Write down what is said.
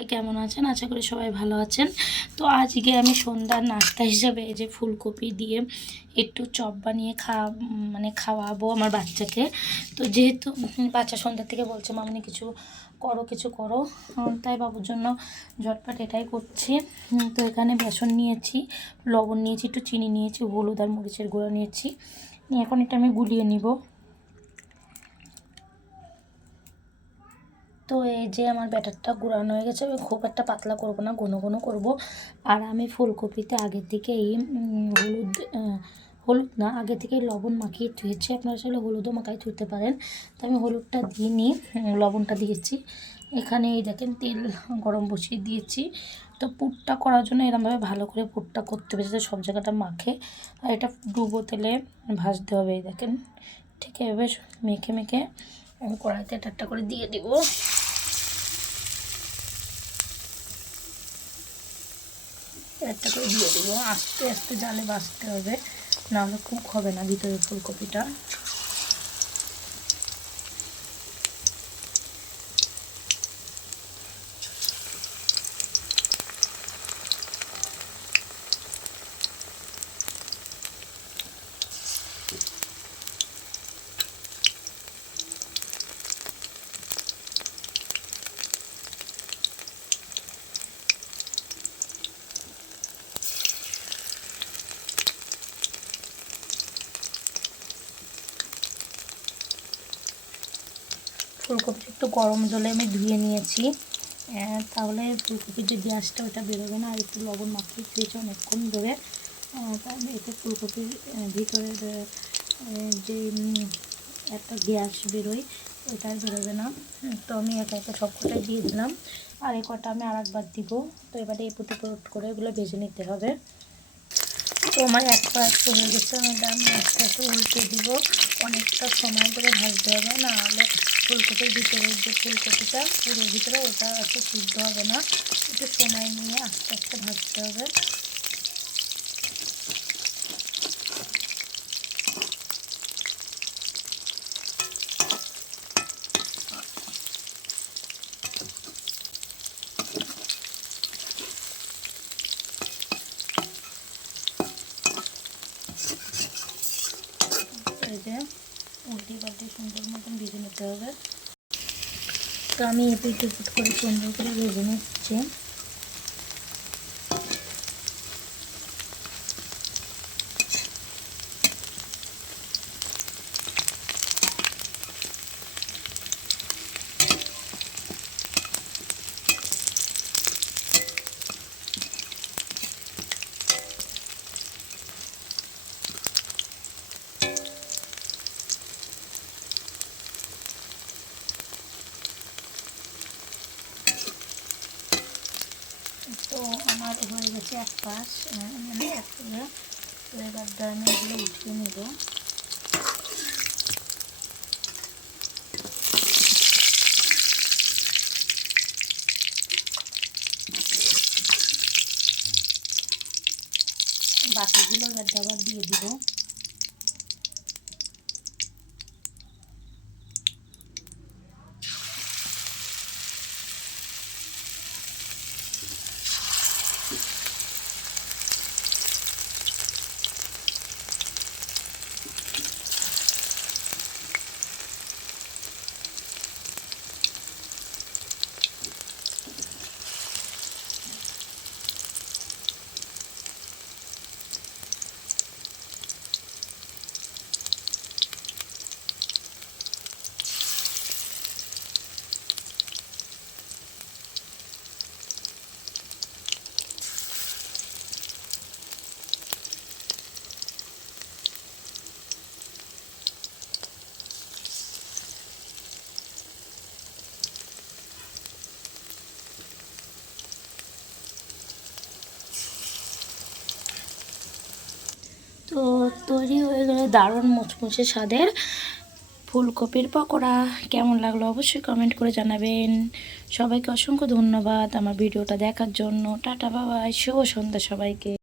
কেমন আছেন? আশা করি সবাই ভালো আছেন। তো আজকে আমি সন্ধ্যার নাস্তা হিসাবে এই যে ফুলকপি দিয়ে একটু চপ বানিয়ে খাওয়াবো আমার বাচ্চাকে। তো যেহেতু বাচ্চা সন্ধ্যা থেকে বলছে মামনি কিছু করো কিছু করো, তাই বাবুর জন্য ঝটপট এটাই করছি। তো এখানে বেসন নিয়েছি, লবণ নিয়েছি, একটু চিনি নিয়েছি, হলুদ আর মরিচের গুঁড়ো নিয়েছি। এখন এটা আমি গুলিয়ে নিব। তো এই যে আমার ব্যাটারটা গুঁড়ানো হয়ে গেছে। খুব একটা পাতলা করব না, ঘন ঘন করব। আর আমি ফুলকপিতে আগের থেকেই হলুদ না, আগে থেকেই লবণ মাখিয়ে ধুয়েছি। আপনারা চাইলে হলুদও মাখাই ধুতে পারেন। তো আমি হলুদটা দিইনি, লবণটা দিয়েছি। এখানে এই দেখেন তেল গরম বসিয়ে দিয়েছি। তো পুরটা করার জন্য এরকমভাবে ভালো করে পুরটা করতে হবে যাতে সব জায়গাটা মাখে। আর এটা ডুবো তেলে ভাজতে হবে। এই দেখেন ঠিক এভাবে মেখে মেখে আমি কড়াইতে একটা করে দিয়ে দিব। একটা করে দিয়ে দেবো, আস্তে আস্তে জালে ভাজতে হবে, নাহলে কুক হবে না ভিতরে ফুলকপিটা। ফুলকপিটা একটু গরম জলে আমি ধুয়ে নিয়েছি, তাহলে ফুলকপির যে গ্যাসটা ওটা বেরোবে না। আর একটু লবণ মাখিয়ে ধুয়েছি অনেকক্ষণ ধরে, তাহলে এতে ফুলকপির ভিতরের যে একটা গ্যাস বেরোয় ওটা আর বেরোবে না। তো আমি একা একা সব কটাই দিয়ে দিলাম, আর এই কটা আমি আর একবার দিব। তো এবারে এই পুটি পুরট করে এগুলো ভেজে নিতে হবে। তো আমার এক পাশ হয়ে গেছে, আমি আস্তে আস্তে উল্টে দিব। অনেকটা সময় ধরে ভাজতে হবে, নাহলে ফুলকপির ভিতরে যে ফুলকপিটা পুরোর ভিতরে ওটা একটু সিদ্ধ হবে না। একটু সময় নিয়ে আস্তে আস্তে ভাজতে হবে। এই যে উল্টি পাল্টি সুন্দর মতন ভেজে নিতে হবে। তো আমি এপিট উপিট করে সুন্দর করে ভেজে নিচ্ছি। তো আমার হয়ে গেছে এক পাশ, মানে এক করে। তো এবার আমি এগুলো উঠিয়ে নেব। বাকিগুলো এবার আবার দিয়ে দিব। তো তৈরি হয়ে গেলে দারুণ মুচমুচে স্বাদের ফুলকপির পকোড়া। কেমন লাগলো অবশ্যই কমেন্ট করে জানাবেন। সবাইকে অসংখ্য ধন্যবাদ আমার ভিডিওটা দেখার জন্য। টাটা বাবাই, শুভ সন্ধ্যা সবাইকে।